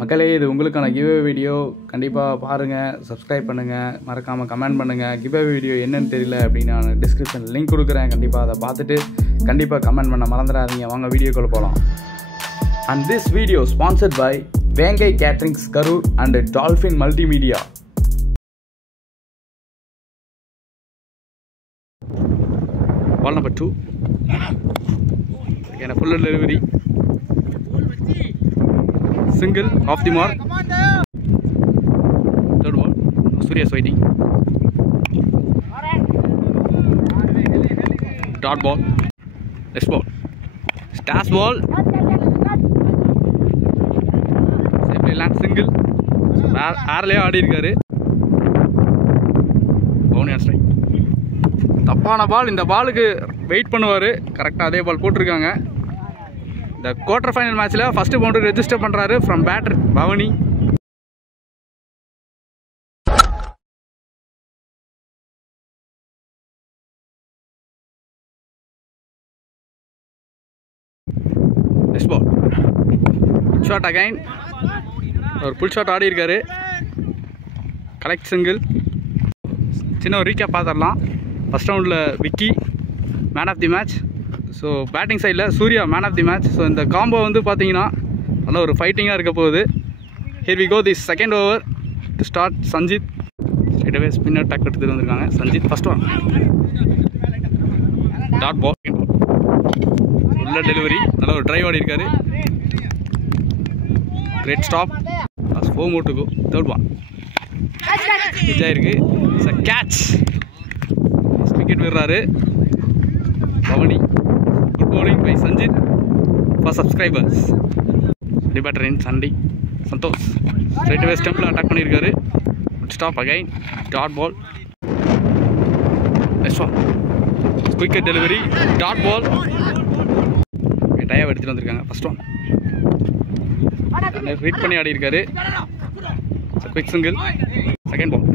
மக்களே, இது உங்களுக்கான கிவ்அவே வீடியோ. கண்டிப்பாக பாருங்கள், சப்ஸ்கிரைப் பண்ணுங்கள், மறக்காமல் கமெண்ட் பண்ணுங்கள். கிவ்அவே வீடியோ என்னன்னு தெரியல அப்படின்னா நான் டிஸ்கிரிப்ஷன் லிங்க் கொடுக்குறேன். கண்டிப்பாக அதை பார்த்துட்டு கண்டிப்பாக கமெண்ட் பண்ண மறந்துடாதீங்க. வாங்க வீடியோக்குள்ளே போகலாம். And this video sponsored by Vengai caterings Karur and Dolphin Multimedia. Ball number 2. Again a full delivery. Single off the mark. Third ball. Surya waiting. Dot ball. Next ball. Stars ball. Simply land single. Airlay ஆடி இருக்காரு. Boundary strike. தப்பான பால். இந்த பாலுக்கு wait பண்ணுவார். கரெக்டாக அதே ball போட்டிருக்காங்க. இந்த quarter final மேட்ச்சில் ஃபஸ்ட்டு பவுண்டரி ரெஜிஸ்டர் பண்ணுறாரு from batter Bhavani. Next ball shot again. ஒரு புல் ஷாட் ஆடி இருக்காரு. Correct single. சின்ன ஒரு ரீகேப் பார்த்துடலாம். ஃபஸ்ட் ரவுண்டில் Vicky man of the match. So batting சைடில் Surya man of the match. So இந்த காம்போ வந்து பார்த்தீங்கன்னா நல்ல ஒரு ஃபைட்டிங்காக இருக்க போகுது. Here we go the second over to start. Sanjith ஸ்ட்ரெயிட்டாகவே ஸ்பின்னர் டக் எடுத்துகிட்டு வந்திருக்காங்க. Sanjith first one. Dot ball. உள்ள டெலிவரி. நல்ல ஒரு ட்ரைவ் ஆடி இருக்காரு. Great stop. Plus 4 more to go. Third ball hit ஆயிருக்கு. It's a catch. விக்கெட் விடுறாரு Bhavani. Good bowling by Sanjith for subscribers. The batter in சண்டி சந்தோஷ் ஸ்ட்ரைட் அவே ஸ்டெம்பில் அட்டாக் பண்ணியிருக்காரு. Stop again. Dot ball. Next one. Quicker delivery. Dot ball. டயாவை எடுத்துகிட்டு வந்திருக்காங்க. First one. Read பண்ணி ஆடி இருக்காரு. Quick single. Second ball.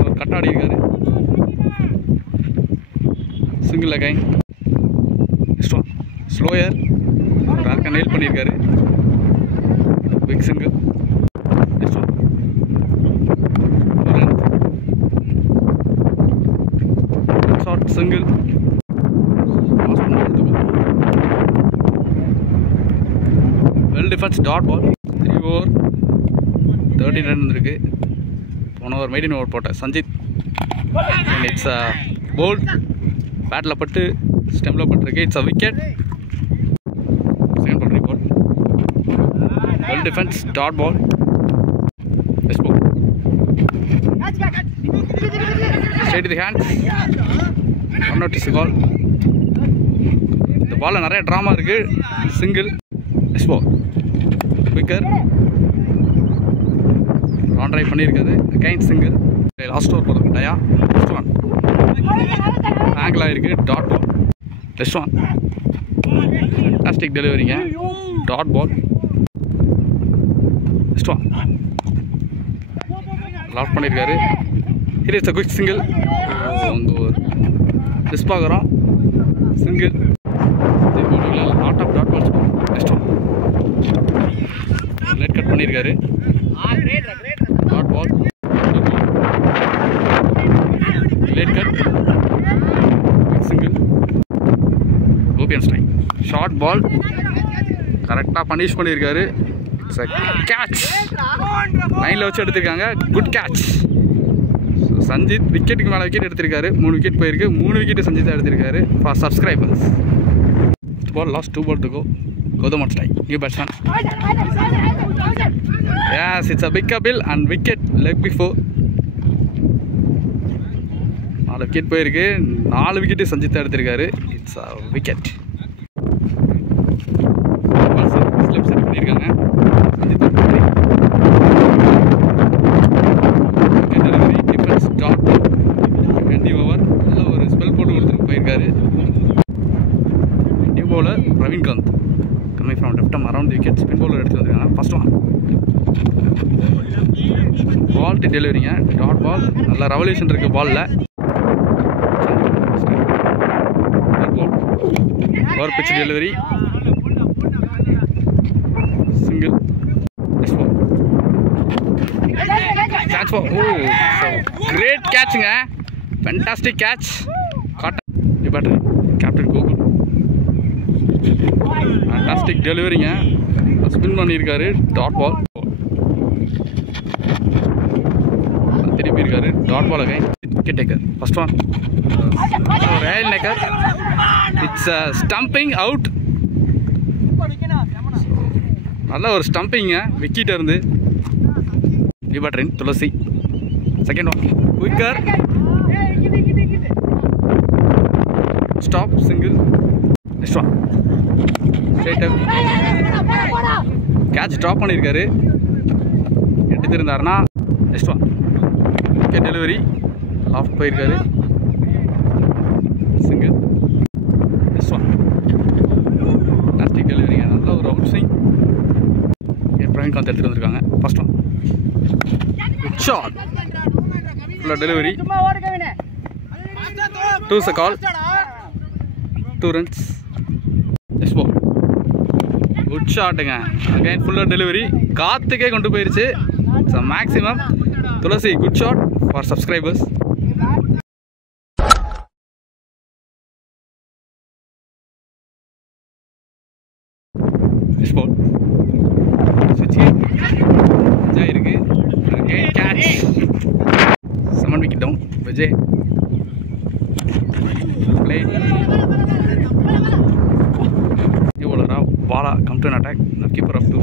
ஒரு கட் ஆடி இருக்காரு. Single again. Next one. Slower. ரார்க்கா நெயில் பண்ணியிருக்காரு. Pick single. Next one. Short single. Well defence. Dot ball. 3 over 13 run இருக்கு. போன ஓவர் மெய்டன் ஓவர் போட்ட சஞ்சித். It's bowled. பேட்டில் பட்டு ஸ்டெம்பில் பட்டுருக்கு. It's a wicket. Second ball ரீபால். Well defence. Dot ball. Next ball. Straight the hand. One not is ball. இந்த பாலில் நிறைய ட்ராமா இருக்குது. Single. Next ball. Quicker. On drive பண்ணியிருக்காது. Again single. லாஸ்ட் ஓவர் போதும். டயா. Next one. ஆங்கிள் ஆகிருக்கு. Dot ball. Next one. Fantastic டெலிவரிங்க. Dot ball. Next one. Loft பண்ணியிருக்காரு. Here is the quick single. வந்து ஒரு மிஸ் பார்க்குறோம். Single. Lot of dot balls. Next one. Late cut பண்ணியிருக்காரு. Dot ball. Late cut. Single. ஓபியன் strike. Short ball. கரெக்டாக punish பண்ணியிருக்காரு. It's a catch. லைனில் வச்சு எடுத்திருக்காங்க. Good catch. சஞ்சித் விக்கெட்டுக்கு மேலே விக்கெட் எடுத்திருக்காரு. 3 விக்கெட் போயிருக்கு. 3 விக்கெட்டு சஞ்சித் எடுத்திருக்காரு for subscribers. Ball last 2 ball to go. Godaman strike. New batsman. Yes, it's a big couple and wicket leg before. 4 wicket போயிருக்கு. 4 விக்கெட்டு சஞ்சித் எடுத்திருக்காரு. It's a wicket. Slip set பண்ணியிருக்காங்க. Sanjith defence. Dot ball. கண்டி over. நல்ல ஒரு spell போட்டு கொடுத்துட்டு போயிருக்காரு. New bowler Raveenkanth coming from left arm around the wicket. Spin bowler எடுத்து வந்திருக்காங்க. First one. குவாலிட்டி டெலிவரிங்க. Dot ball. நல்ல ரெவல்யூஷன் இருக்குது பாலில். Over pitch delivery. Single. chance for great catching, fantastic catch. Caught better Captain Google. Fantastic delivery, spin பண்ணிருக்காரு. Dot ball. திருப்பி இருக்காரு. Dot ball again. Wicket taker. First one. Rail necker. It's stumping out. நல்ல ஒரு ஸ்டம்பிங்க wicket இருந்து லிபர்ட்ரின் Thulasi. Second one quicker stop single. Next one straight up catch drop பண்ணியிருக்காரு. எடுத்திருந்தாருன்னா next one wicket delivery loft போயிருக்காரு. சிங்கிள். நெக்ஸ்ட் ஒன் பிளாஸ்டிக் டெலிவரிங்க. நல்ல ஒரு அவுட் ஸ்விங் பிரவீன் காந்த் எடுத்துகிட்டு வந்திருக்காங்க. ஃபர்ஸ்ட் ஒன் குட் ஷாட் ஃபுல்லாக டெலிவரி. 2 கால் 2 runs. நெக்ஸ்ட் பால் குட் ஷாட்டுங்க. அகைன் ஃபுல்லாக டெலிவரி காத்துக்கே கொண்டு போயிருச்சு. Maximum Thulasi good shot for subscribers. Next ball Vijay இருக்கு. Catch semen wicket down. Vijay play bowler Bala come to attack. Keeper up to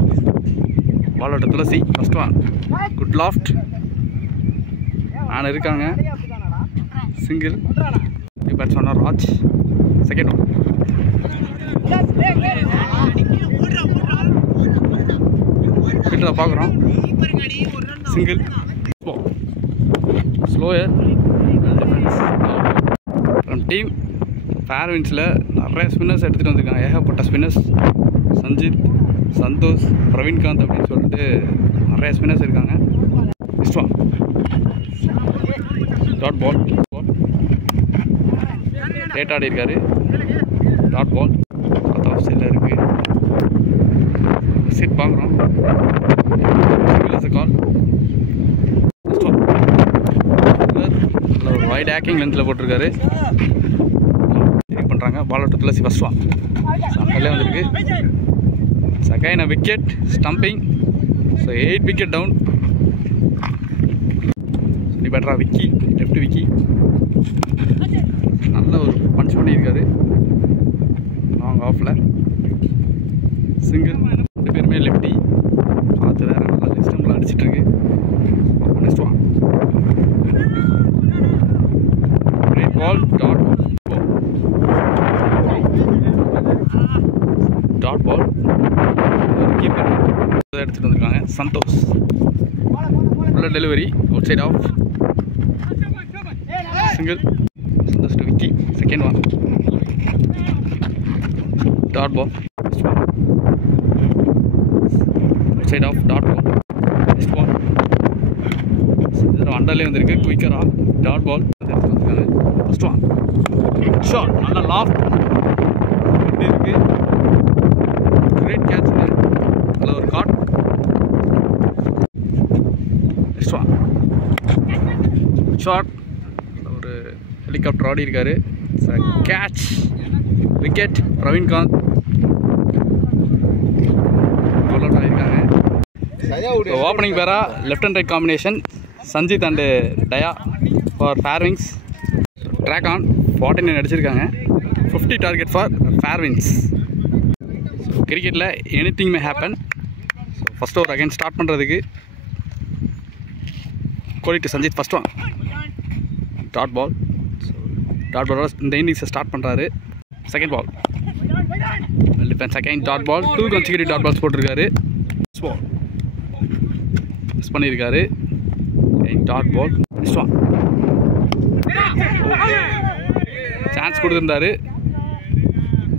ball out Thulasi. First one good loft ஆன இருக்காங்க. Single. Batsman Raj. Second one கிட்ட பார்க்குறோம். Single. Slower from team ஃபேர்வின்ஸில் நிறைய spinners எடுத்துகிட்டு வந்திருக்காங்க. ஏகப்பட்ட ஸ்பின்னர்ஸ். சஞ்சித், சந்தோஷ், பிரவீன் காந்த் அப்படின்னு சொல்லிட்டு நிறைய ஸ்பின்னர்ஸ் இருக்காங்க. Next one dot ball. Late ஆடி இருக்காரு. டாட் பால் ஆஃப் சைடில் இருக்குது. சிட் பார்க்குறோம். கால். ஒரு வைட் ஹேக்கிங் லென்த்தில் போட்டிருக்காரு. பண்ணுறாங்க. Ball out Thulasi. First one சம்பளே வந்திருக்கு. Second wicket stumping. So 8 wicket down. சொல்லி பெட்டரா விக்கி லெஃப்ட் விக்கி நல்ல ஒரு பஞ்ச் பண்ணியிருக்காரு லாங் ஆஃபில். சிங்கிள். 2 பேருமே லெஃப்டி. பார்த்து வேறு நல்லா லெஃப்ட் ஸ்டம்பில் அடிச்சிட்ருக்கு. Next one great ball. Dot ball. Keeper எடுத்துகிட்டு வந்திருக்காங்க. சந்தோஷ் ஃபுல்லாக delivery outside off. Single. Santhosh to Vicky. Second one dot ball. Side off dot ball. Next ball அண்டர்லேயே வந்திருக்கு. குயிக்கரா டாட் பால் எடுத்துருக்காங்க. ஃபர்ஸ்ட் ஒன் ஷாட் நல்லா லாஃப்ட் இருக்கு. Great catch. நல்ல ஒரு காட். Next one shot. ஒரு ஹெலிகாப்டர் ஆடி இருக்காரு. Catch wicket. Praveen Kanth all out ஆகியிருக்காங்க. ஓப்பனிங் பேரா left and right combination Sanjith and Diya for Fairwings. ட்ராக் ஆன் 49 அடிச்சிருக்காங்க. 50 டார்கெட் ஃபார் ஃபேர்விங்ஸ். ஸோ கிரிக்கெட்டில் anything may happen. So first over again start பண்ணுறதுக்கு Kohli to Sanjith. First one dot ball. So dot ball இந்த இன்னிங்ஸை start பண்ணுறாரு. Second ball defence. Second dot ball. 2 consecutive dot balls போட்டிருக்காரு. Miss பண்ணியிருக்காரு. Dot ball. Next one chance கொடுத்துருந்தாரு.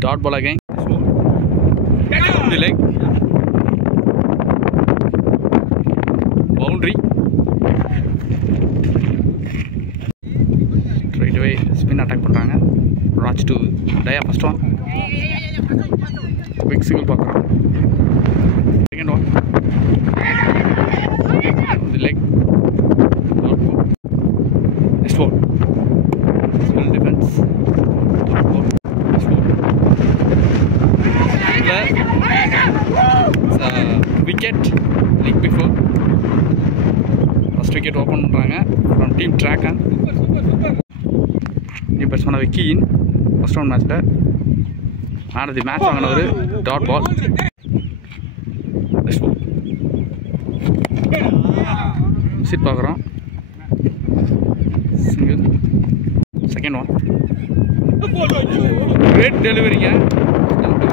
Dot ball again. Leg boundary. Right way spin attack பண்ணுறாங்க. Raj to Diya. First one quick single பார்க்குறோம். Second one leg wicket like before. First wicket open பண்றாங்க from team Trakan. New batsman Vicky in first round match. Man of the match வாங்குனவரு dot ball. Next ball. Sit பார்க்குறோம். Single. Second one. Great delivery ங்க.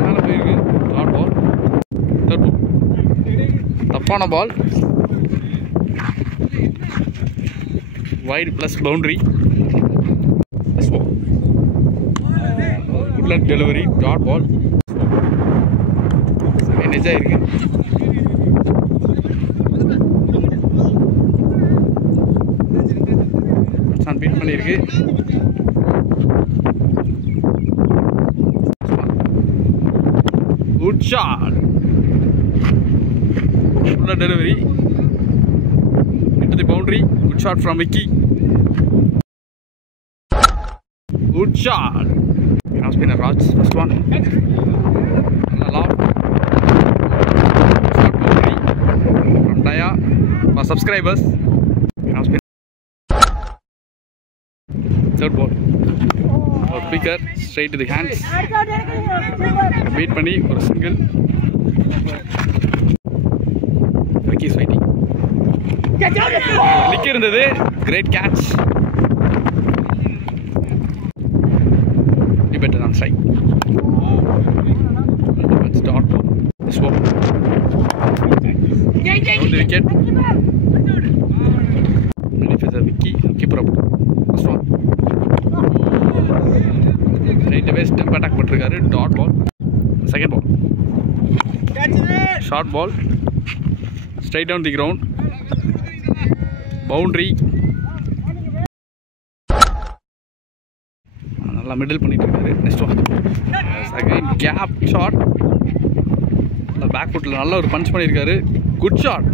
மேல போயிருக்கு. Dot ball. Third ball. தப்பான பால். Wide plus boundary. Next ball. Good luck delivery. Dot ball. Energy இருக்கு. Beat பண்ணியிருக்கு. Good shot. Full delivery into the boundary. Good shot from Vicky. Good shot. Now spinner Raj. First one. Loft. Shot boundary from Daya for subscribers. Now spinner. Third ball. Or picker straight to the hands. Beat பண்ணி ஒரு single. Vicky is fighting. Lick இருந்தது. Great catch. Be better on strike. Let's start. Swap. On the wicket. Ready for the Vicky. Keeper up. First one. Right away stump attack பண்ணிருக்காரு. Dot ball. Second ball. Short ball. Straight down the ground. Boundary. நல்லா middle பண்ணிட்டு இருக்காரு. Next one. Again gap shot. Back ஃபுட்ல நல்ல ஒரு punch பண்ணியிருக்காரு. Good shot.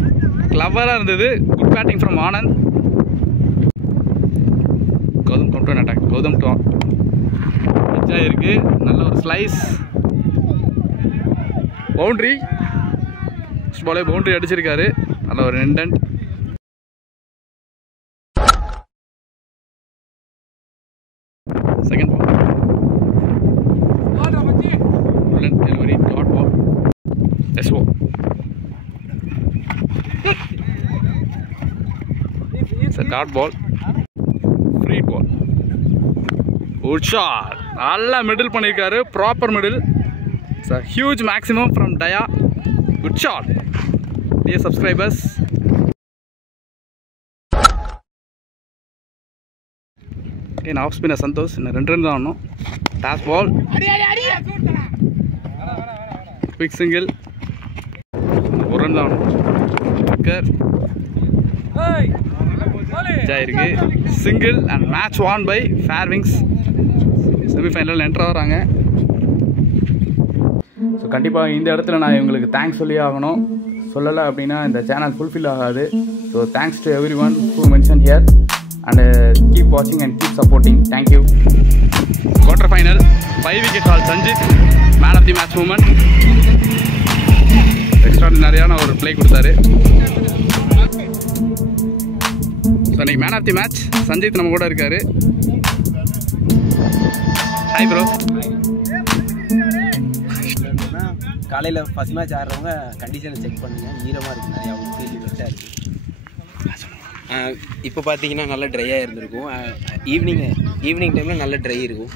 கிளவரா இருந்தது. Good batting from Anand. Gautham come to an attack. Gautham to enjoy இருக்கு. நல்ல ஒரு ஸ்லைஸ். பவுண்டரி. ஃபர்ஸ்ட் பாலே பவுண்டரி அடிச்சிருக்காரு. நல்ல ஒரு intent. Second ball. Bullet delivery. Dot ball. So. It's a dot ball. Free ball. Good shot. நல்லா மிடில் பண்ணியிருக்காரு. Proper middle. It's a huge maximum from Daya. Good shot. Dear subscribers. In off spinner Santosh. In 2 runs தான் ஆனோம். Pass ball. Quick single. 1 run தான் ஆனோம். Kicker. ஜாயிருக்கு. Single and match won by Fairwings. Semifinal entry ஆகிறாங்க. So கண்டிப்பாக இந்த இடத்துல நான் இவங்களுக்கு தேங்க்ஸ் சொல்லி ஆகணும். சொல்லலை அப்படின்னா இந்த சேனல் ஃபுல்ஃபில் ஆகாது. So thanks to everyone who mention here and keep வாட்சிங் and keep supporting. Thank you. Quarter final 5 wicket haul Sanjith man of the match moment. எக்ஸ்ட்ராடினரியான ஒரு பிளே கொடுத்தாரு. ஸோ இன்னைக்கு man of the match Sanjith நம்ம கூட இருக்காரு. Hi bro. காலையில் first match ஆடுறவங்க கண்டிஷனை செக் பண்ணுங்க. ஈரமாக இருக்குது, நிறையா ஃபீல் பெஸ்ட்டாக இருக்குது. இப்போ பார்த்தீங்கன்னா நல்லா ட்ரையாக இருந்திருக்கும். ஈவினிங் டைமில் நல்ல ட்ரை இருக்கும்.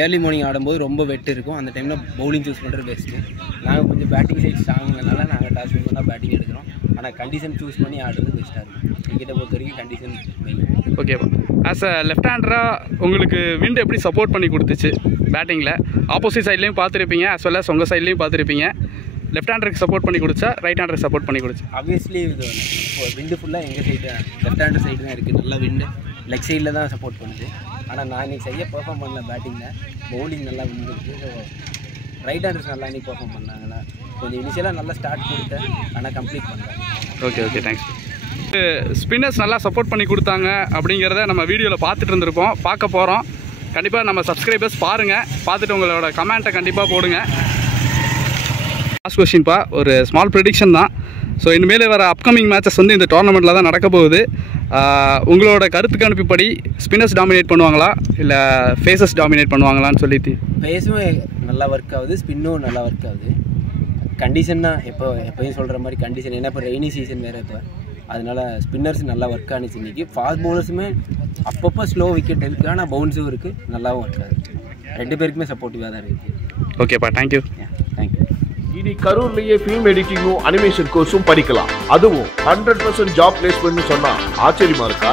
ஏர்லி மார்னிங் ஆடும்போது ரொம்ப வெட்டு இருக்கும். அந்த டைமில் பவுலிங் சூஸ் பண்ணுறது பெஸ்ட்டு. நாங்கள் கொஞ்சம் பேட்டிங் சைட் ஸ்ட்ராங்னால நாங்கள் டாஸ் பண்ணி தான் பேட்டிங் எடுக்கிறோம். ஆனால் கண்டிஷன் சூஸ் பண்ணி ஆடுறது பெஸ்ட்டாக இருக்கும். கிரிக்கெட்டை பொறுத்த வரைக்கும் கண்டிஷன் மெயின். ஓகேப்பா. ஆஸ் அ லெஃப்ட் ஹேண்டராக உங்களுக்கு விண்ட் எப்படி சப்போர்ட் பண்ணி கொடுத்துச்சு பேட்டிங்கில்? ஆப்போசிட் சைட்லேயும் பார்த்துருப்பீங்க, அஸ் வெல் அஸ் உங்கள் சைட்லேயும் பார்த்துருப்பீங்க. லெஃப்ட் ஹேண்டருக்கு சப்போர்ட் பண்ணி கொடுத்தா, ரைட் ஹேண்டருக்கு சப்போர்ட் பண்ணி கொடுச்சு? ஆப்வியஸ்லி இது விண்டு ஃபுல்லாக எங்கள் சைடு லெஃப்ட் ஹேண்டர் சைடு தான் இருக்குது. நல்லா விண்டு லெக் சைடில் தான் சப்போர்ட் பண்ணுது. ஆனால் நான் இன்றைக்கி சரியாக பெர்ஃபார்ம் பண்ணல பேட்டிங்கில். பவுலிங் நல்லா விழுந்துருக்கு. ஸோ ரைட் ஹேண்டர்ஸ் நல்லா இன்றைக்கி பெர்ஃபார்ம் பண்ணாங்கன்னா கொஞ்சம் இனிஷியலாக நல்லா ஸ்டார்ட் கொடுத்தேன். ஆனால் கம்ப்ளீட் பண்ணுறேன். Okay okay, thanks. ஸ்பின்னர்ஸ் நல்லா சப்போர்ட் பண்ணி கொடுத்தாங்க அப்படிங்கிறத நம்ம வீடியோவில் பார்த்துட்டு இருந்திருப்போம், பார்க்க போகிறோம். கண்டிப்பாக நம்ம சப்ஸ்கிரைபர்ஸ் பாருங்கள், பார்த்துட்டு உங்களோட கமெண்ட்டை கண்டிப்பாக போடுங்க. லாஸ்ட் கொஸ்டின்ப்பா, ஒரு ஸ்மால் ப்ரெடிக்ஷன் தான். ஸோ இனிமேல் வர அப்கமிங் மேட்சஸ் வந்து இந்த டோர்னமெண்ட்டில் தான் நடக்க போகுது. உங்களோட கருத்துக்கு அனுப்பிப்படி ஸ்பின்னர்ஸ் டாமினேட் பண்ணுவாங்களா இல்லை ஃபேஸஸ் டாமினேட் பண்ணுவாங்களான்னு சொல்லிட்டு? ஃபேஸும் நல்லா ஒர்க் ஆகுது, ஸ்பின்னும் நல்லா ஒர்க் ஆகுது. கண்டிஷன் தான் எப்போயும் சொல்கிற மாதிரி கண்டிஷன். ஏன்னா இப்போ ரெய்னி சீசன் வேறு, இப்போ அதனால் ஸ்பின்னர்ஸ் நல்லா ஒர்க் ஆனிச்சு. இன்றைக்கி ஃபாஸ்ட் பவுலர்ஸுமே அப்பப்போ ஸ்லோ விக்கெட் இருக்குது, ஆனால் பவுன்ஸும் இருக்குது, நல்லாவும் ஒர்க் ஆகுது. 2 பேருக்குமே சப்போர்ட்டிவாக தான் இருக்குது. ஓகேப்பா, தேங்க்யூ. தேங்க்யூ. இனி கரூர்லயே ஃபில்ம் எடிட்டிங்கும் அனிமேஷன் கோர்ஸும் படிக்கலாம். அதுவும் 100% ஜாப் பிளேஸ்மெண்ட்னு சொன்னா ஆச்சரியமா இருக்கா?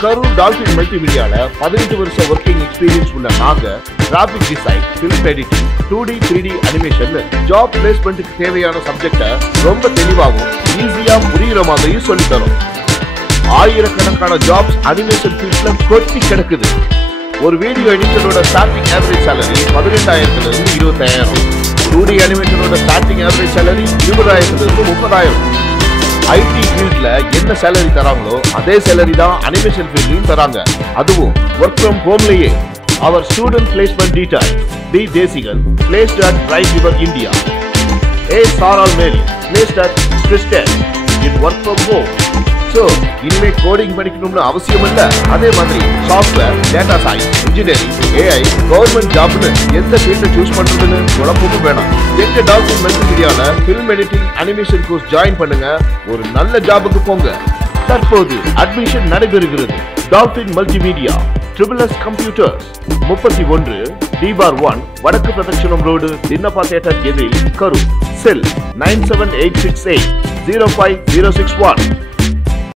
கரூர் டால்பின் மல்டிமீடியால 18 வருஷம் ஒர்க்கிங் எக்ஸ்பீரியன்ஸ் உள்ள நாங்க graphic design, film editing, 2D 3D animation job பிளேஸ்மெண்ட்டுக்கு தேவையான சப்ஜெக்டை ரொம்ப தெளிவாகவும் ஈஸியா புரியுற மாதிரியும் சொல்லி தரோம். ஆயிரக்கணக்கான ஜாப்ஸ் அனிமேஷன் ஃபீல்ட்ல கொட்டி கிடக்குது. ஒரு வீடியோ எடிட்டரோட ஸ்டார்டிங் ஆவரேஜ் சேலரி 18,000 இருந்து 20,000. 2D அனிமேஷனோட ஸ்டார்டிங் ஆவரேஜ் சேலரி 20,000 இருந்து 30,000. ஐடி ஃபீல்ட்ல என்ன சேலரி தராங்களோ அதே சேலரி தான் அனிமேஷன் ஃபீல்ட்லயும் தராங்க. அதுவும் ஒர்க் ஃப்ரம் ஹோம்லயே. அவர் student placement details: D Desikan, placed at right river India. A சாரால் மேரி, பிளேஸ்ட் அட் ஸ்கிறிஸ்டன் in work from home. So இனிமே கோடிங் படிக்கணும்னு அவசியம் இல்லை. அதே மாதிரி software, data science, engineering, AI, government ஜாப்னு எந்த ஃபீல்டை சூஸ் பண்றதுன்னு குழப்பமும் வேணாம். எங்க டால்பின் மல்டிமீடியால film editing animation course join பண்ணுங்க, ஒரு நல்ல ஜாபுக்கு போங்க. தற்போது அட்மிஷன் நடைபெறுகிறது. Dolphin multimedia, SSS computers, 31 D-1 வடக்கு பிரதட்சணம் ரோடு, தின்னப்பா தியேட்டர் எதிரில், கரூர். செல் 97868 05061.